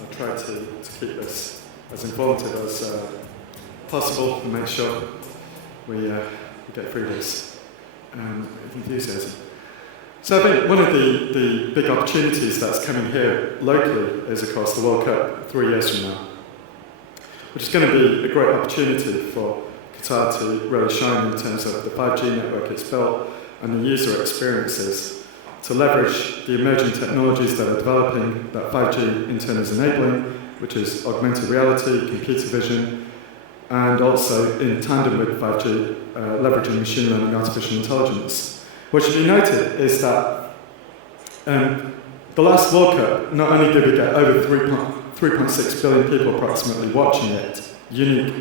I'll try to keep this as informative as possible and make sure we get through this with enthusiasm. So I think one of the big opportunities that's coming here locally is, of course, the World Cup 3 years from now, which is going to be a great opportunity for Qatar to really shine in terms of the 5G network it's built and the user experiences, to leverage the emerging technologies that are developing, that 5G in turn is enabling, which is augmented reality, computer vision, and also in tandem with 5G, leveraging machine learning, artificial intelligence. What should be noted is that the last World Cup, not only did we get over 3.6 billion people approximately watching it, unique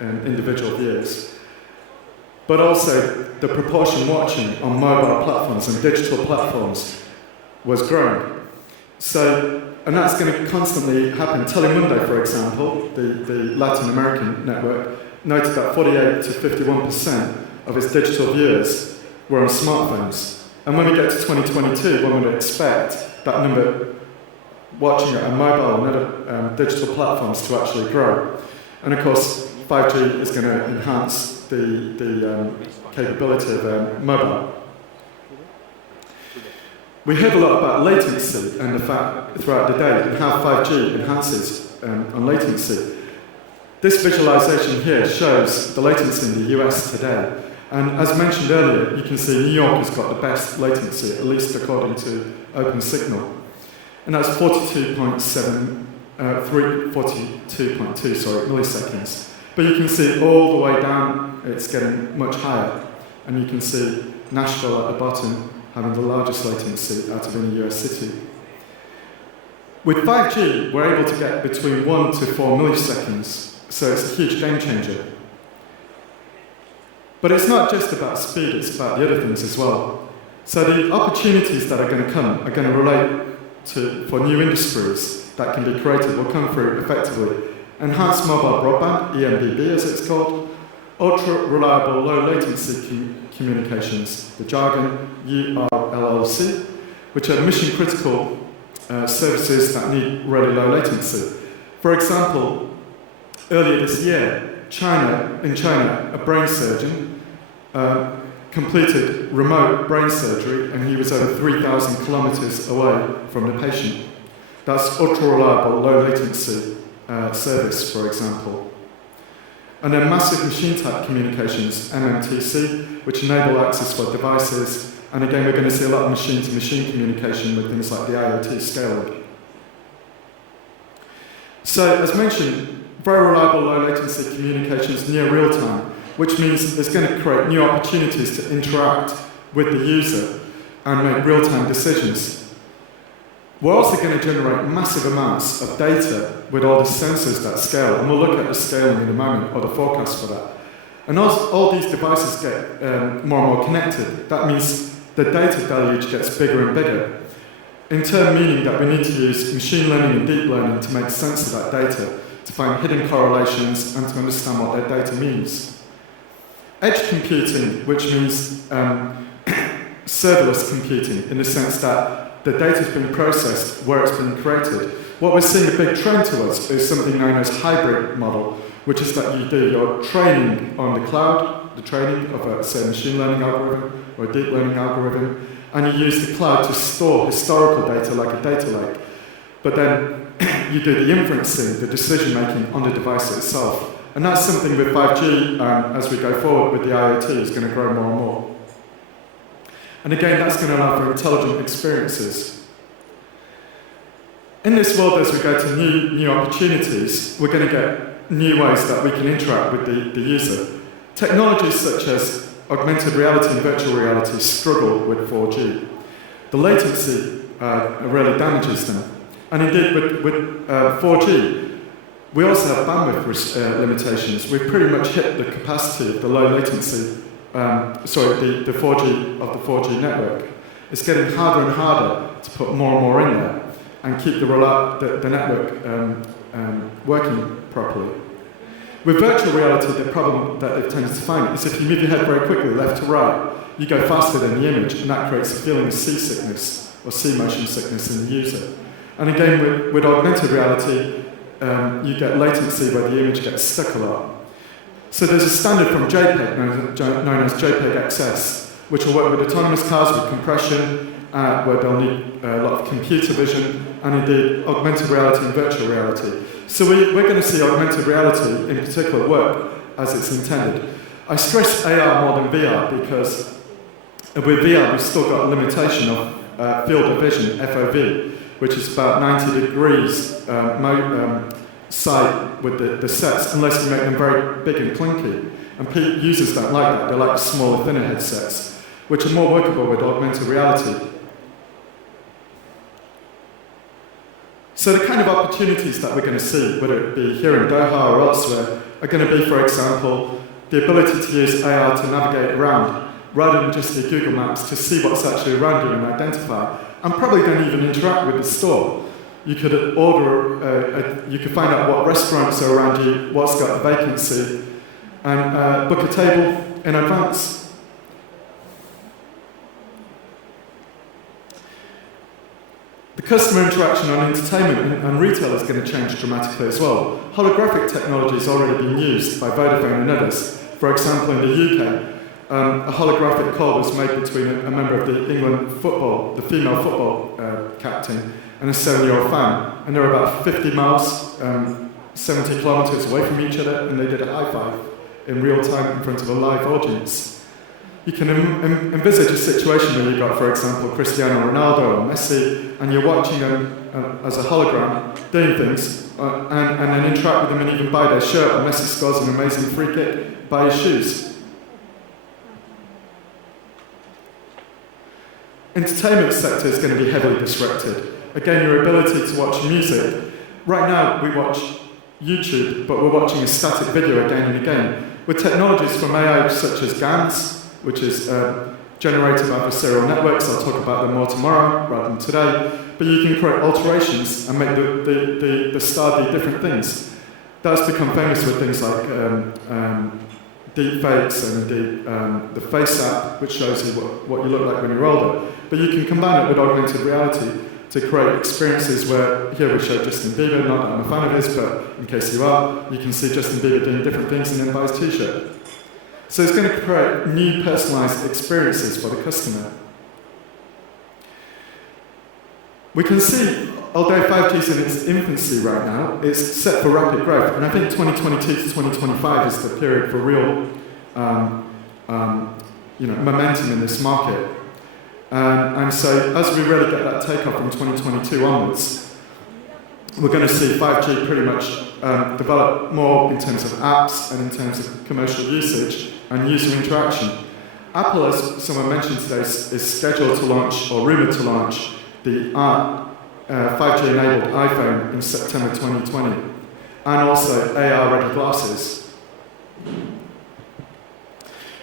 individual viewers, but also the proportion watching on mobile platforms and digital platforms was growing. So, and that's going to constantly happen. Telemundo, for example, the Latin American network, noted that 48 to 51% of its digital viewers were on smartphones. And when we get to 2022, one would expect that number watching it on mobile and other digital platforms to actually grow. And of course, 5G is going to enhance the capability of mobile. We heard a lot about latency and the fact throughout the day and how 5G enhances on latency. This visualization here shows the latency in the US today. And as mentioned earlier, you can see New York has got the best latency, at least according to OpenSignal. And that's 42.2 milliseconds. But you can see all the way down, it's getting much higher. And you can see Nashville at the bottom having the largest latency out of any US city. With 5G, we're able to get between 1 to 4 milliseconds, so it's a huge game changer. But it's not just about speed, it's about the other things as well. So the opportunities that are going to come are going to relate for new industries that can be created will come through effectively. Enhanced mobile broadband, EMBB as it's called, ultra-reliable low-latency communications, the jargon URLLC, which are mission-critical services that need really low latency. For example, earlier this year, in China, a brain surgeon completed remote brain surgery and he was over 3,000 kilometers away from the patient. That's ultra-reliable, low-latency service, for example. And then massive machine-type communications, MMTC, which enable access for devices. And again, we're going to see a lot of machine-to-machine communication with things like the IoT scaling. So, as mentioned, very reliable low-latency communications near real-time, which means it's going to create new opportunities to interact with the user and make real-time decisions. We're also going to generate massive amounts of data with all the sensors that scale, and we'll look at the scaling in a moment, or the forecast for that. And all these devices get more and more connected. That means the data deluge gets bigger and bigger. In turn, meaning that we need to use machine learning and deep learning to make sense of that data, to find hidden correlations and to understand what their data means. Edge computing, which means serverless computing, in the sense that the data has been processed where it's been created. What we're seeing a big trend towards is something known as hybrid model, which is that you do your training on the cloud, the training of a, say, machine learning algorithm or a deep learning algorithm, and you use the cloud to store historical data like a data lake. But then you do the inferencing, the decision-making on the device itself. And that's something with 5G, as we go forward with the IoT, is going to grow more and more. And again, that's going to allow for intelligent experiences. In this world, as we go to new opportunities, we're going to get new ways that we can interact with the user. Technologies such as augmented reality and virtual reality struggle with 4G. The latency really damages them. And indeed, with 4G, we also have bandwidth limitations. We've pretty much hit the capacity of the low latency, the 4G of the 4G network. It's getting harder and harder to put more and more in there and keep the network working properly. With virtual reality, the problem that they've tended to find is if you move your head very quickly, left to right, you go faster than the image, and that creates a feeling of seasickness or sea motion sickness in the user. And again, with augmented reality, you get latency where the image gets stuck a lot. So there's a standard from JPEG known as JPEG XS, which will work with autonomous cars with compression, where they'll need a lot of computer vision, and indeed augmented reality and virtual reality. So we're going to see augmented reality in particular work as it's intended. I stress AR more than VR because with VR we've still got a limitation of field of vision, FOV, which is about 90 degrees sight with the sets, unless you make them very big and clunky. And users don't like that. They like smaller, thinner headsets, which are more workable with augmented reality. So the kind of opportunities that we're going to see, whether it be here in Doha or elsewhere, are going to be, for example, the ability to use AR to navigate around, rather than just the Google Maps, to see what's actually around you and identify. And probably don't even interact with the store. You could order, you could find out what restaurants are around you, what's got a vacancy, and book a table in advance. The customer interaction on entertainment and retail is going to change dramatically as well. Holographic technology has already been used by Vodafone and others. For example, in the UK, a holographic call was made between a member of the England football, the female football captain, and a 7-year-old fan. And they were about 50 miles, 70 kilometres away from each other, and they did a high five in real time in front of a live audience. You can envisage a situation where you've got, for example, Cristiano Ronaldo or Messi, and you're watching them as a hologram doing things, and then interact with them and even buy their shirt, or Messi scores an amazing free kick, buy his shoes. Entertainment sector is going to be heavily disrupted. Again, your ability to watch music. Right now, we watch YouTube, but we're watching a static video again and again. With technologies from AI such as GANs, which is generated adversarial networks. I'll talk about them more tomorrow rather than today. But you can create alterations and make the star do different things. That's become famous with things like deep fakes and the face app, which shows you what you look like when you're older. But you can combine it with augmented reality to create experiences where, here we show Justin Bieber, not that I'm a fan of his, but in case you are, you can see Justin Bieber doing different things and then buy his t-shirt. So it's going to create new personalized experiences for the customer. We can see, although 5G is in its infancy right now, it's set for rapid growth. And I think 2022 to 2025 is the period for real momentum in this market. And so as we really get that takeoff from 2022 onwards, we're going to see 5G pretty much develop more in terms of apps and in terms of commercial usage and user interaction. Apple, as someone mentioned today, is scheduled to launch, or rumoured to launch, the 5G-enabled iPhone in September 2020, and also AR-ready glasses.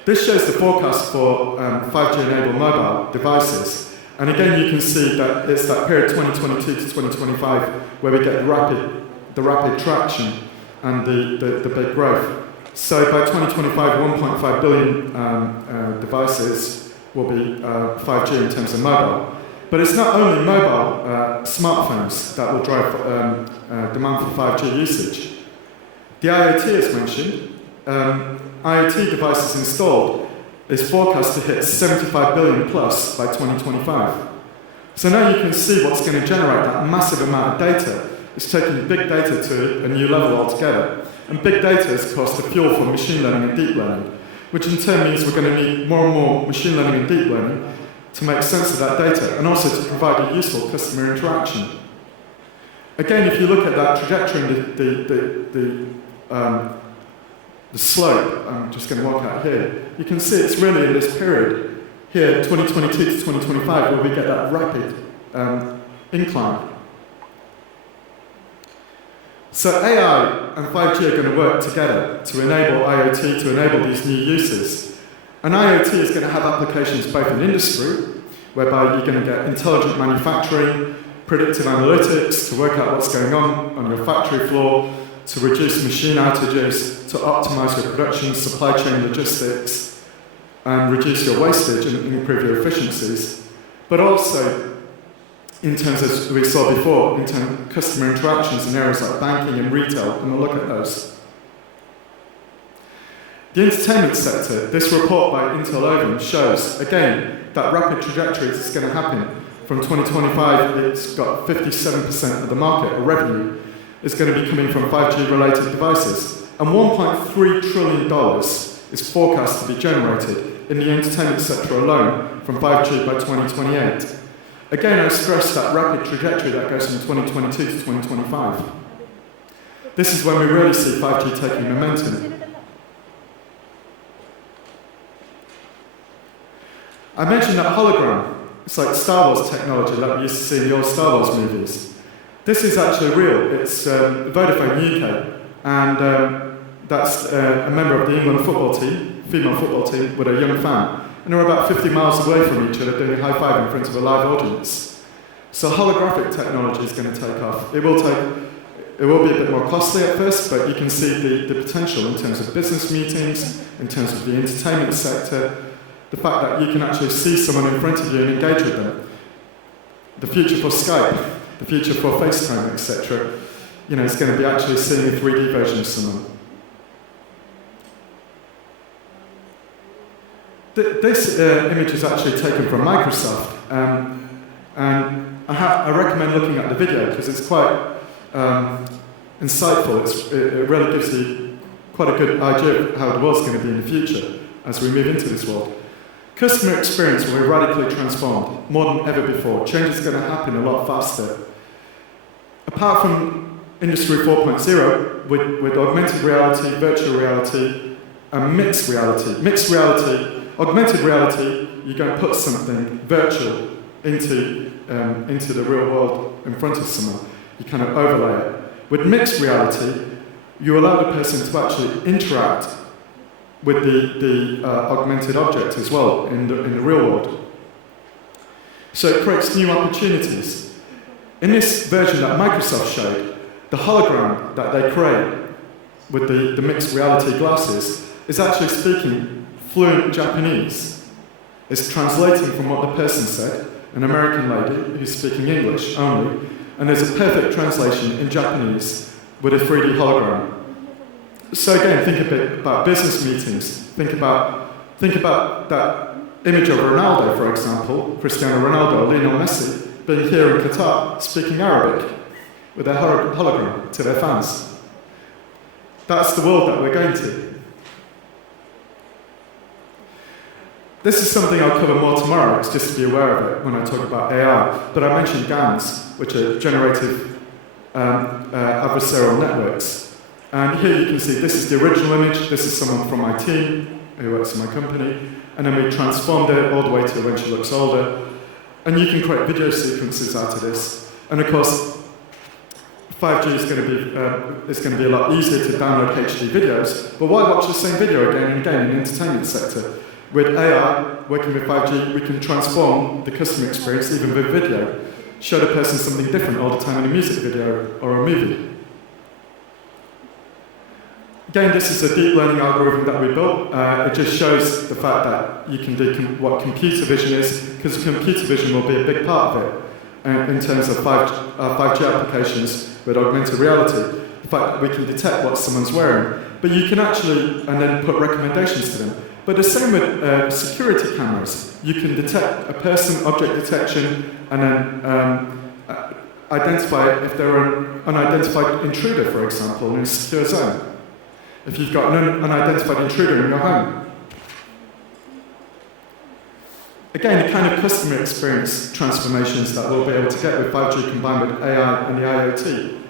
This shows the forecast for 5G-enabled mobile devices. And again, you can see that it's that period 2022 to 2025 where we get the rapid traction and the big growth. So by 2025, 1.5 billion devices will be 5G in terms of mobile. But it's not only mobile smartphones that will drive demand for 5G usage. The IoT, as mentioned, IoT devices installed is forecast to hit 75 billion plus by 2025. So now you can see what's going to generate that massive amount of data. It's taking big data to a new level altogether. And big data is, of course, the fuel for machine learning and deep learning, which in turn means we're going to need more and more machine learning and deep learning to make sense of that data and also to provide a useful customer interaction. Again, if you look at that trajectory and the slope, I'm just going to walk out here, you can see it's really in this period here, 2022 to 2025, where we get that rapid incline. So AI and 5G are going to work together to enable IoT, to enable these new uses. And IoT is going to have applications both in industry, whereby you're going to get intelligent manufacturing, predictive analytics to work out what's going on your factory floor, to reduce machine outages, to optimize your production, supply chain logistics, and reduce your wastage and improve your efficiencies. But also in terms of, as we saw before, in terms of customer interactions in areas like banking and retail, and we'll look at those. The entertainment sector, this report by Intel Oven shows, again, that rapid trajectory is going to happen. From 2025, it's got 57% of the market, or revenue, is going to be coming from 5G-related devices. And $1.3 trillion is forecast to be generated in the entertainment sector alone from 5G by 2028. Again, I stress that rapid trajectory that goes from 2022 to 2025. This is when we really see 5G taking momentum. I mentioned that hologram. It's like Star Wars technology that we used to see in the old Star Wars movies. This is actually real. It's Vodafone UK, and that's a member of the England football team, female football team, with a young fan. And they're about 50 miles away from each other doing a high five in front of a live audience. So holographic technology is going to take off. It will be a bit more costly at first, but you can see the potential in terms of business meetings, in terms of the entertainment sector, the fact that you can actually see someone in front of you and engage with them. The future for Skype, the future for FaceTime, etc. You know, it's going to be actually seeing a 3D version of someone. This image is actually taken from Microsoft, and I recommend looking at the video because it's quite insightful. It really gives you quite a good idea of how the world's going to be in the future as we move into this world. Customer experience will be radically transformed, more than ever before. Change is going to happen a lot faster. Apart from Industry 4.0, with augmented reality, virtual reality, and mixed reality. Mixed reality, augmented reality, you're going to put something virtual into the real world in front of someone. You kind of overlay it. With mixed reality, you allow the person to actually interact with the augmented object as well in the real world. So it creates new opportunities. In this version that Microsoft showed, the hologram that they create with the mixed reality glasses is actually speaking fluent Japanese. It's translating from what the person said, an American lady who's speaking English only, and there's a perfect translation in Japanese with a 3D hologram. So again, think a bit about business meetings. Think about that image of Ronaldo, for example, Cristiano Ronaldo, Lionel Messi, being here in Qatar, speaking Arabic with their hologram to their fans. That's the world that we're going to. This is something I'll cover more tomorrow, it's just to be aware of it when I talk about AI. But I mentioned GANs, which are generative adversarial networks. And here you can see this is the original image, this is someone from my team who works in my company, and then we transformed it all the way to when she looks older. And you can create video sequences out of this. And of course, 5G is going to be a lot easier to download HD videos, but why watch the same video again and again in the entertainment sector? With AI, working with 5G, we can transform the customer experience even with video. Show the person something different all the time in a music video or a movie. Again, this is a deep learning algorithm that we built. It just shows the fact that you can do what computer vision is, because computer vision will be a big part of it in terms of 5G applications with augmented reality. The fact that we can detect what someone's wearing. But you can actually, and then put recommendations to them. But the same with security cameras. You can detect a person, object detection, and then identify if they're an unidentified intruder, for example, in a secure zone. If you've got an unidentified intruder in your home. Again, the kind of customer experience transformations that we'll be able to get with 5G combined with AI and the IoT.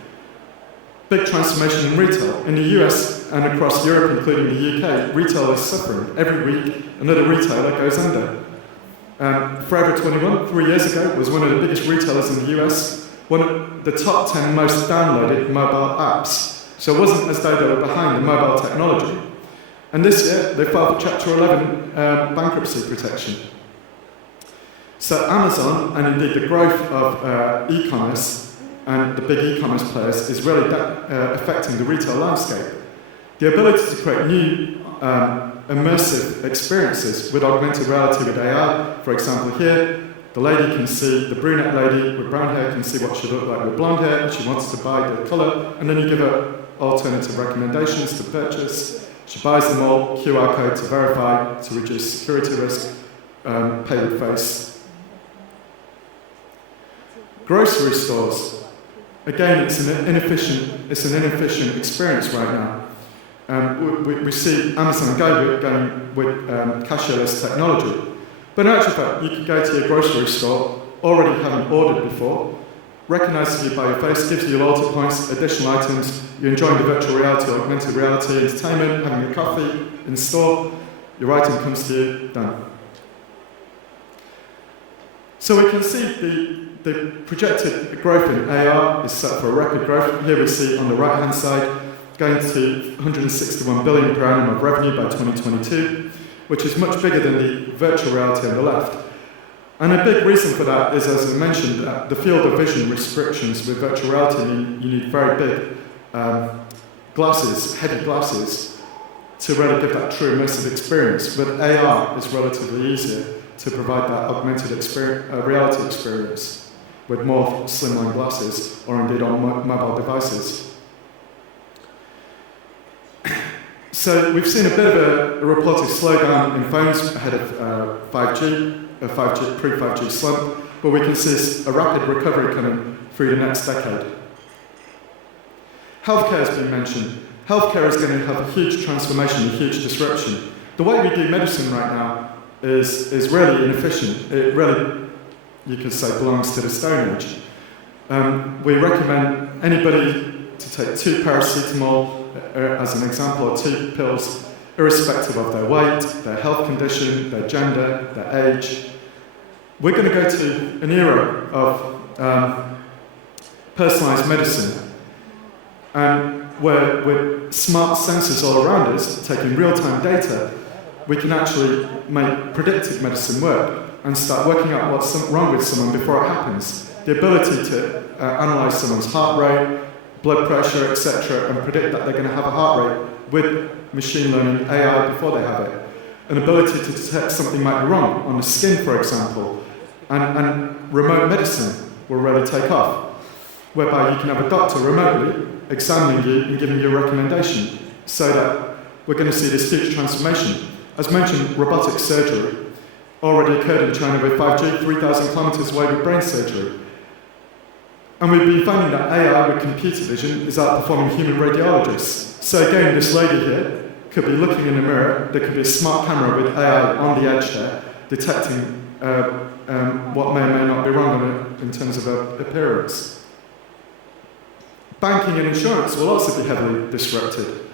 Big transformation in retail. In the US and across Europe, including the UK, retail is suffering. Every week, another retailer goes under. Forever 21, 3 years ago, was one of the biggest retailers in the US, one of the top 10 most downloaded mobile apps. So it wasn't as though they were behind the mobile technology. And this year, they filed for Chapter 11 bankruptcy protection. So Amazon, and indeed the growth of e-commerce and the big e-commerce players, is really affecting the retail landscape. The ability to create new immersive experiences with augmented reality with AI, for example here, The lady can see, the brunette lady with brown hair can see what she looked like with blonde hair, she wants to buy the colour, and then you give her alternative recommendations to purchase. She buys them all, QR code to verify, to reduce security risk, pay with face. Grocery stores. Again, it's an inefficient experience right now. We see Amazon going with cashierless technology. But in actual fact, you could go to your grocery store, already having ordered before, recognises you by your face, gives you loyalty points, additional items, you're enjoying the virtual reality, augmented reality, entertainment, having your coffee in the store, your item comes to you, done. So we can see the projected growth in AR is set for a record growth. Here we see on the right-hand side, going to 161 billion per annum of revenue by 2022, which is much bigger than the virtual reality on the left. And a big reason for that is, as I mentioned, the field of vision restrictions with virtual reality mean you need very big glasses, heavy glasses, to really give that true immersive experience. But AR is relatively easier to provide that augmented reality experience with more slimline glasses, or indeed on mobile devices. So we've seen a bit of a reported slowdown in phones ahead of 5G, pre-5G slump, but we can see a rapid recovery coming through the next decade. Healthcare has been mentioned. Healthcare is going to have a huge transformation, a huge disruption. The way we do medicine right now is really inefficient. It really, you could say, belongs to the Stone Age. We recommend anybody to take 2 paracetamol as an example, or 2 pills, irrespective of their weight, their health condition, their gender, their age. We're going to go to an era of personalised medicine, where with smart sensors all around us, taking real-time data, we can actually make predictive medicine work and start working out what's wrong with someone before it happens. The ability to analyse someone's heart rate, blood pressure, etc., and predict that they're going to have a heart rate with machine learning AI before they have it. An ability to detect something might be wrong on the skin, for example, and remote medicine will really take off, whereby you can have a doctor remotely examining you and giving you a recommendation, so that we're going to see this huge transformation. As mentioned, robotic surgery already occurred in China with 5G, 3,000 kilometers away with brain surgery. And we've been finding that AI with computer vision is outperforming human radiologists. So again, this lady here could be looking in a mirror, there could be a smart camera with AI on the edge there, detecting what may or may not be wrong in terms of her appearance. Banking and insurance will also be heavily disrupted.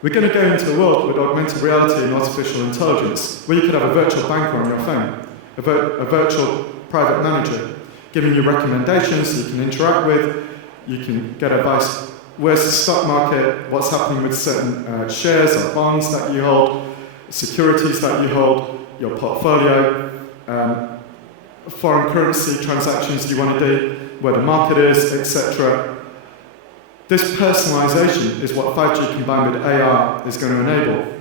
We're going to go into a world with augmented reality and artificial intelligence, where you could have a virtual banker on your phone, a virtual private manager, giving you recommendations you can interact with, you can get advice, where's the stock market, what's happening with certain shares or bonds that you hold, securities that you hold, your portfolio, foreign currency transactions you want to do, where the market is, etc. This personalization is what 5G combined with AR is going to enable.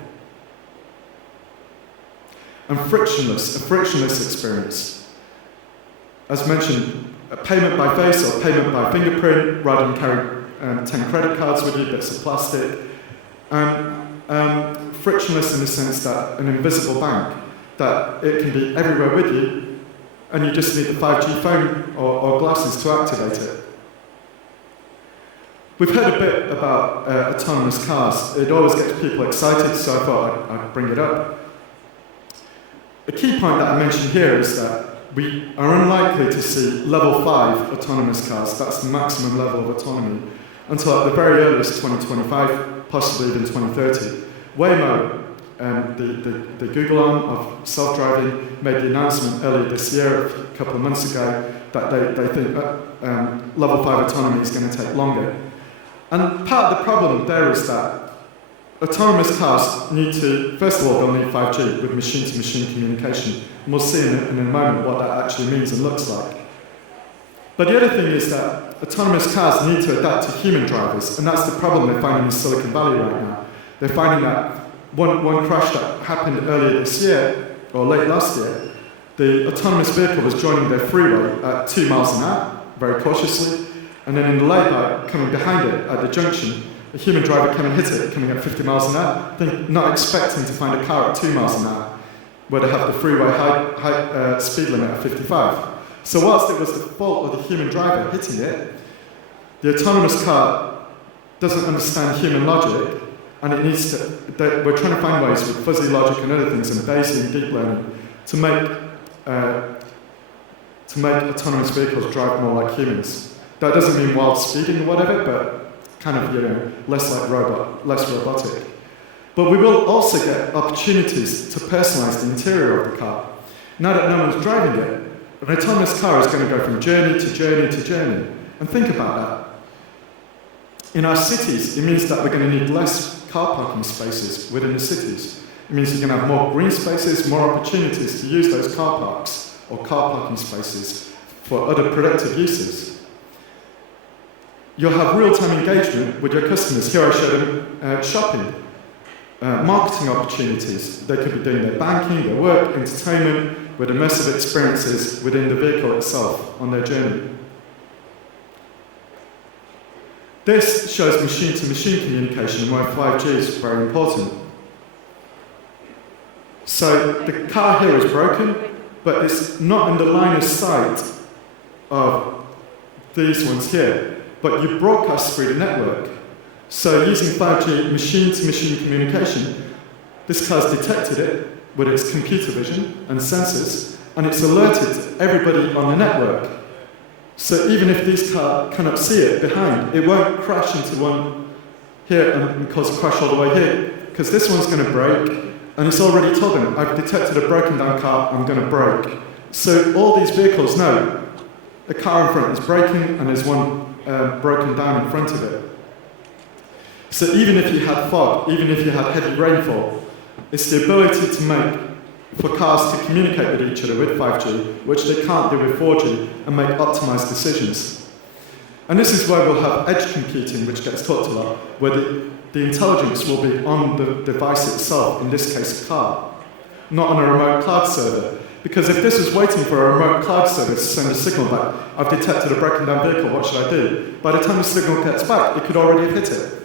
And a frictionless experience. As mentioned, a payment by face or payment by fingerprint, rather than carry 10 credit cards with you, bits of plastic. And frictionless in the sense that an invisible bank, that it can be everywhere with you, and you just need the 5G phone or glasses to activate it. We've heard a bit about autonomous cars. It always gets people excited, so I thought I'd bring it up. A key point that I mentioned here is that we are unlikely to see level 5 autonomous cars, that's the maximum level of autonomy, until at the very earliest 2025, possibly even 2030. Waymo, the Google arm of self-driving, made the announcement earlier this year, a couple of months ago, that they think level 5 autonomy is going to take longer. And part of the problem there is that autonomous cars need to, first of all, they'll need 5G with machine-to-machine communication. And we'll see in a moment what that actually means and looks like. But the other thing is that autonomous cars need to adapt to human drivers, and that's the problem they're finding in Silicon Valley right now. They're finding that one crash that happened earlier this year, or late last year, The autonomous vehicle was joining their freeway at 2 miles an hour, very cautiously, and then in the lay-by, coming behind it at the junction, a human driver came and hit it, coming at 50 miles an hour, not expecting to find a car at 2 miles an hour, where they have the freeway high speed limit at 55. So whilst it was the fault of the human driver hitting it, the autonomous car doesn't understand human logic, and it needs to. We're trying to find ways with fuzzy logic and other things, and Bayesian deep learning, to make autonomous vehicles drive more like humans. That doesn't mean wild speeding or whatever, but kind of less robotic. But we will also get opportunities to personalize the interior of the car. Now that no one's driving it, an autonomous car is going to go from journey to journey to journey. And think about that. In our cities, it means that we're going to need less car parking spaces within the cities. It means you're going to have more green spaces, more opportunities to use those car parks or car parking spaces for other productive uses. You'll have real-time engagement with your customers. Here I showed them shopping, marketing opportunities. They could be doing their banking, their work, entertainment, with immersive experiences within the vehicle itself on their journey. This shows machine-to-machine communication and why 5G is very important. So the car here is broken, but it's not in the line of sight of these ones here, but you broadcast through the network. So using 5G machine-to-machine communication, this car's detected it with its computer vision and sensors, and it's alerted everybody on the network. So even if these cars cannot see it behind, it won't crash into one here and cause a crash all the way here, because this one's going to break, and it's already told them, I've detected a broken down car, I'm going to brake. So all these vehicles know the car in front is braking, and there's one broken down in front of it. So even if you had fog, even if you had heavy rainfall, it's the ability to make, for cars to communicate with each other with 5G, which they can't do with 4G, and make optimized decisions. And this is where we'll have edge computing, which gets talked a lot, where the intelligence will be on the device itself, in this case a car, not on a remote cloud server. Because if this was waiting for a remote cloud server to send a signal back, I've detected a broken down vehicle, what should I do? By the time the signal gets back, it could already have hit it.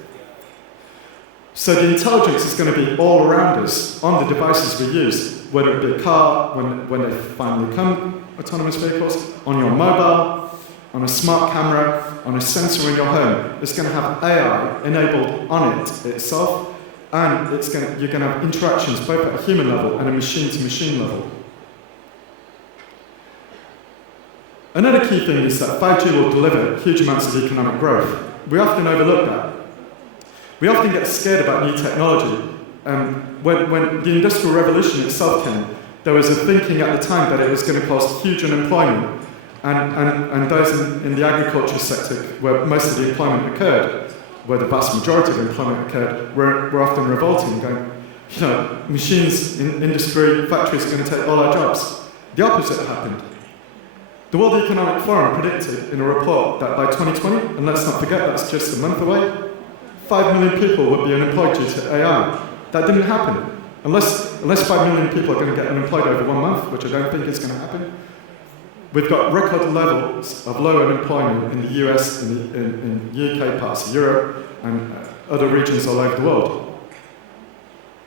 So the intelligence is going to be all around us, on the devices we use, whether it be a car, when they finally come, autonomous vehicles, on your mobile, on a smart camera, on a sensor in your home. It's going to have AI enabled on it itself, and you're going to have interactions both at a human level and a machine-to-machine level. Another key thing is that 5G will deliver huge amounts of economic growth. We often overlook that. We often get scared about new technology. When the Industrial Revolution itself came, there was a thinking at the time that it was going to cause huge unemployment, and those in the agriculture sector, where most of the employment occurred, where the vast majority of employment occurred, were often revolting, going, machines, industry, factories are going to take all our jobs. The opposite happened. The World Economic Forum predicted in a report that by 2020, and let's not forget that's just a month away, 5 million people would be unemployed due to AI. That didn't happen. Unless 5 million people are going to get unemployed over 1 month, which I don't think is going to happen. We've got record levels of low unemployment in the US, in UK, parts of Europe, and other regions all over the world.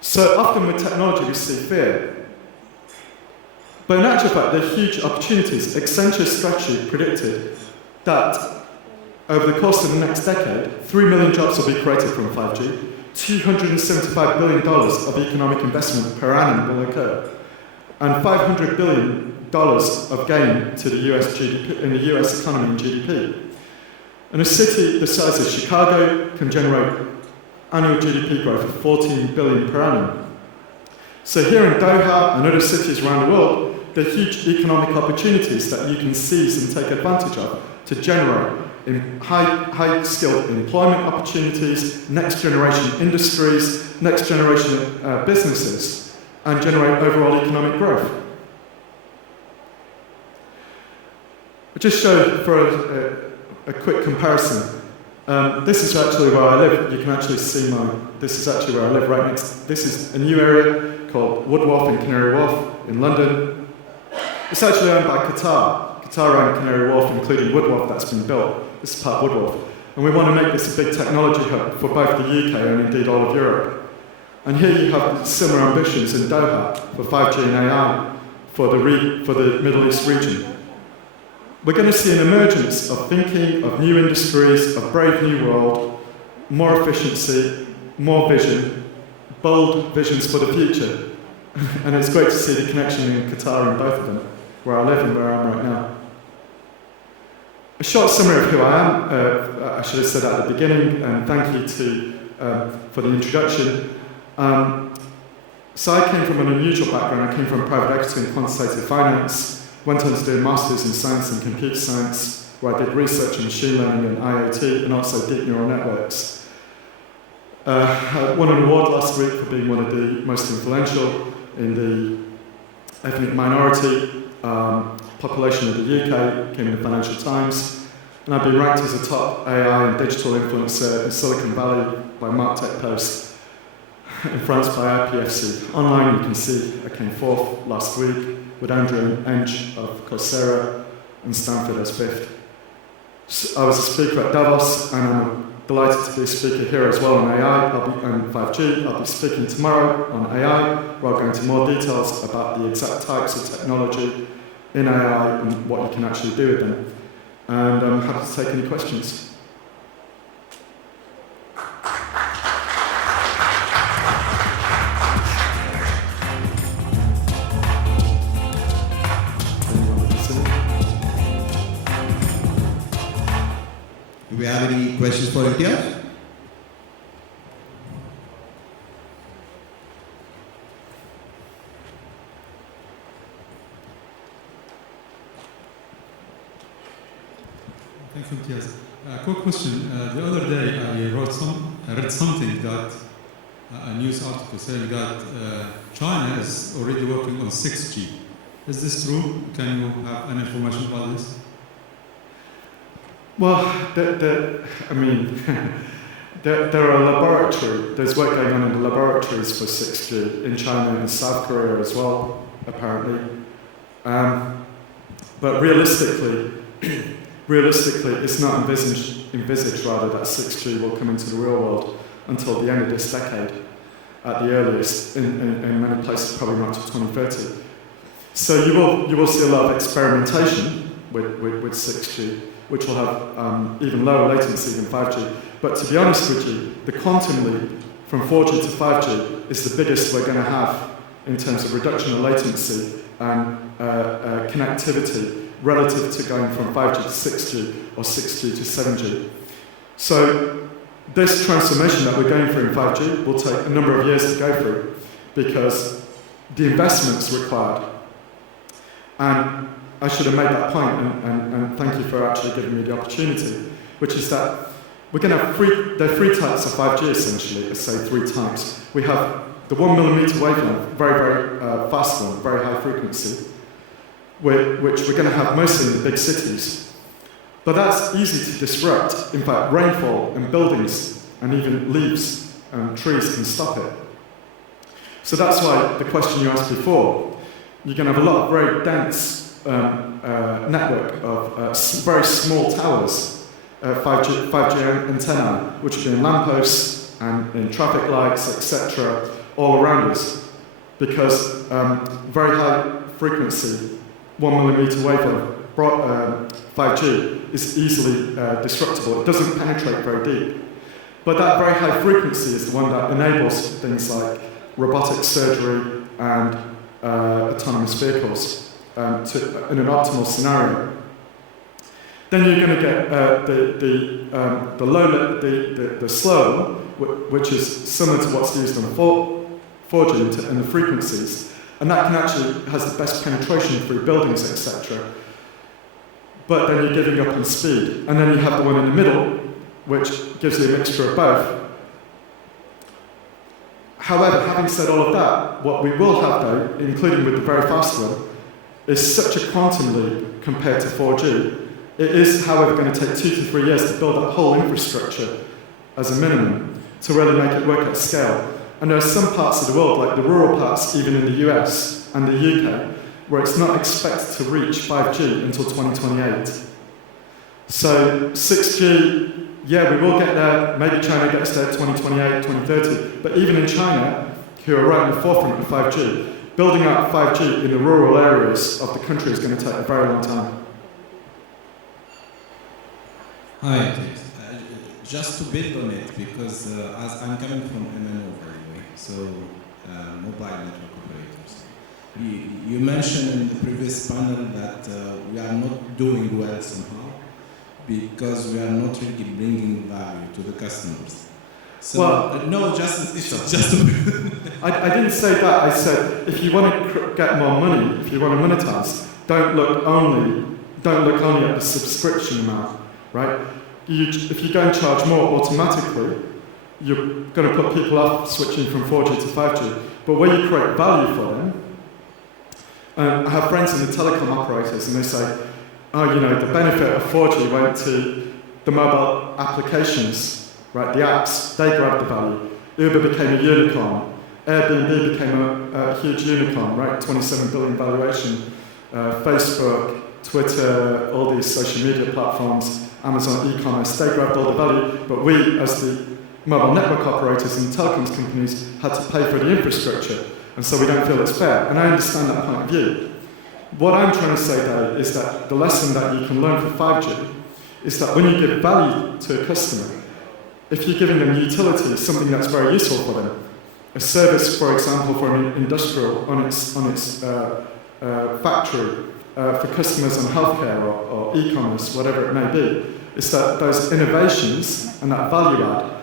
So often with technology we see fear. But in actual fact, there are huge opportunities. Accenture's strategy predicted that over the course of the next decade, 3 million jobs will be created from 5G, $275 billion of economic investment per annum will occur, and $500 billion of gain to the US GDP, in the US economy and GDP. And a city the size of Chicago can generate annual GDP growth of 14 billion per annum. So here in Doha and other cities around the world, there are huge economic opportunities that you can seize and take advantage of to generate in high-skilled employment opportunities, next-generation industries, next-generation businesses, and generate overall economic growth. I just showed for a quick comparison. This is actually where I live. You can actually see this is actually where I live right next. This is a new area called Wood Wharf and Canary Wharf in London. It's actually owned by Qatar. Qatar own Canary Wharf, including Woodwharf that's been built. This is part Woodwharf. And we want to make this a big technology hub for both the UK and indeed all of Europe. And here you have similar ambitions in Doha for 5G and AI for the Middle East region. We're going to see an emergence of thinking, of new industries, of brave new world, more efficiency, more vision, bold visions for the future. And it's great to see the connection in Qatar in both of them, where I live and where I am right now. A short summary of who I am, I should have said at the beginning, and thank you for the introduction. So I came from an unusual background. I came from private equity and quantitative finance, went on to do a master's in science and computer science, where I did research in machine learning and IoT, and also deep neural networks. I won an award last week for being one of the most influential in the ethnic minority population of the UK, came in the Financial Times, and I've been ranked as a top AI and digital influencer in Silicon Valley by MarTech Post, in France by IPFC. Online you can see I came fourth last week with Andrew Enge of Coursera and Stanford as fifth. I was a speaker at Davos, and I'm delighted to be a speaker here as well on AI and 5G. I'll be speaking tomorrow on AI, where I'll go into more details about the exact types of technology in AI and what you can actually do with them. And I'm happy to take any questions. Do we have any questions for Imtiaz? Thank you, Imtiaz. Quick question. The other day I read something that a news article saying that China is already working on 6G. Is this true? Can you have any information about this? Well, there are there's work going on in the laboratories for 6G in China and South Korea as well, apparently. But realistically, it's not envisaged rather that 6G will come into the real world until the end of this decade, at the earliest, in many places probably not until 2030. So you will see a lot of experimentation with 6G, which will have even lower latency than 5G. But to be honest with you, the quantum leap from 4G to 5G is the biggest we're going to have in terms of reduction of latency and connectivity relative to going from 5G to 6G or 6G to 7G. So this transformation that we're going through in 5G will take a number of years to go through because the investments required. And I should have made that point, and thank you for actually giving me the opportunity, which is that we're going to have there are three types of 5G essentially, let's say three types. We have the 1 millimeter wavelength, very, very fast one, very high frequency, which we're going to have mostly in the big cities. But that's easy to disrupt. In fact, rainfall and buildings and even leaves and trees can stop it. So that's why the question you asked before, you're going to have a lot of very dense network of very small towers, 5G antennae, which will be in lampposts and in traffic lights, etc., all around us, because very high frequency, 1 millimeter wavelength 5G is easily disruptible. It doesn't penetrate very deep. But that very high frequency is the one that enables things like robotic surgery and autonomous vehicles in an optimal scenario. Then you're going to get the slow, which is similar to what's used on 4G and the frequencies, and that can actually has the best penetration through buildings, etc. But then you're giving up on speed, and then you have the one in the middle, which gives you a mixture of both. However, having said all of that, what we will have though, including with the very fast one, is such a quantum leap compared to 4G. It is, however, going to take 2 to 3 years to build that whole infrastructure as a minimum to really make it work at scale. And there are some parts of the world, like the rural parts, even in the US and the UK, where it's not expected to reach 5G until 2028. So 6G, yeah, we will get there. Maybe China gets there 2028, 2030. But even in China, who are right in the forefront of 5G, building out 5G in the rural areas of the country is going to take a very long time. Hi, just to build on it, because as I'm coming from MENA anyway, so mobile network operators. You mentioned in the previous panel that we are not doing well somehow because we are not really bringing value to the customers. So, well, no, just I didn't say that. I said if you want to get more money, if you want to monetize, don't look only at the subscription amount, right? If you go and charge more automatically, you're going to put people off switching from 4G to 5G. But where you create value for them, I have friends in the telecom operators, and they say, oh, the benefit of 4G went to the mobile applications, right? The apps, they grabbed the value. Uber became a unicorn. Airbnb became a huge unicorn, right? 27 billion valuation. Facebook, Twitter, all these social media platforms, Amazon e-commerce, they grabbed all the value, but we, as the mobile network operators and telecoms companies, had to pay for the infrastructure, and so we don't feel it's fair. And I understand that point of view. What I'm trying to say, though, is that the lesson that you can learn from 5G is that when you give value to a customer, if you're giving them utility, something that's very useful for them, a service, for example, for an industrial on its factory, for customers on healthcare or e-commerce, whatever it may be, is that those innovations and that value add,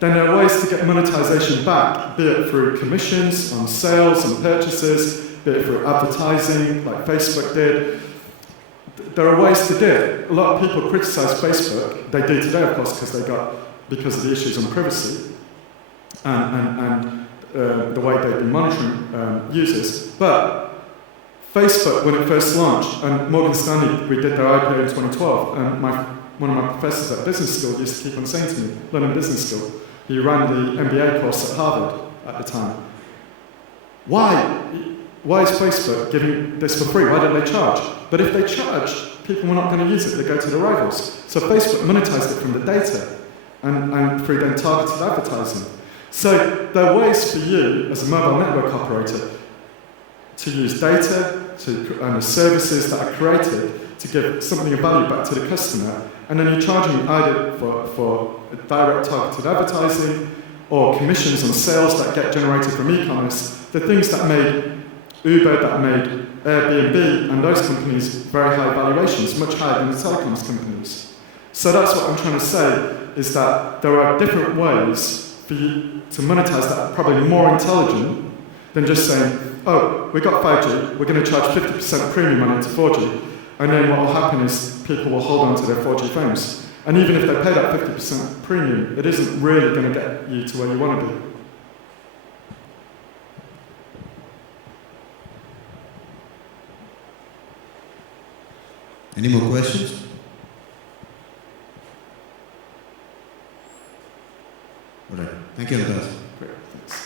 then there are ways to get monetization back, be it through commissions on sales and purchases, be it through advertising, like Facebook did. There are ways to do it. A lot of people criticize Facebook. They do today, of course, because of the issues on privacy and the way they've been monitoring users. But Facebook, when it first launched, and Morgan Stanley, we did their IPO in 2012, and one of my professors at business school used to keep on saying to me, London Business School, he ran the MBA course at Harvard at the time. Why is Facebook giving this for free? Why don't they charge? But if they charge, people are not going to use it. They go to the rivals. So Facebook monetized it from the data and through then targeted advertising. So there are ways for you, as a mobile network operator, to use data and the services that are created to give something of value back to the customer, and then you're charging either for direct targeted advertising or commissions on sales that get generated from e-commerce, the things that made Uber, that made Airbnb and those companies very high valuations, much higher than the telecoms companies. So that's what I'm trying to say, is that there are different ways for you to monetize that are probably more intelligent than just saying, oh, we got 5G, we're going to charge 50% premium on it to 4G, and then what will happen is people will hold on to their 4G phones. And even if they pay that 50% premium, it isn't really going to get you to where you want to be. Any more questions? All right. Thank you, Imtiaz. Great, thanks.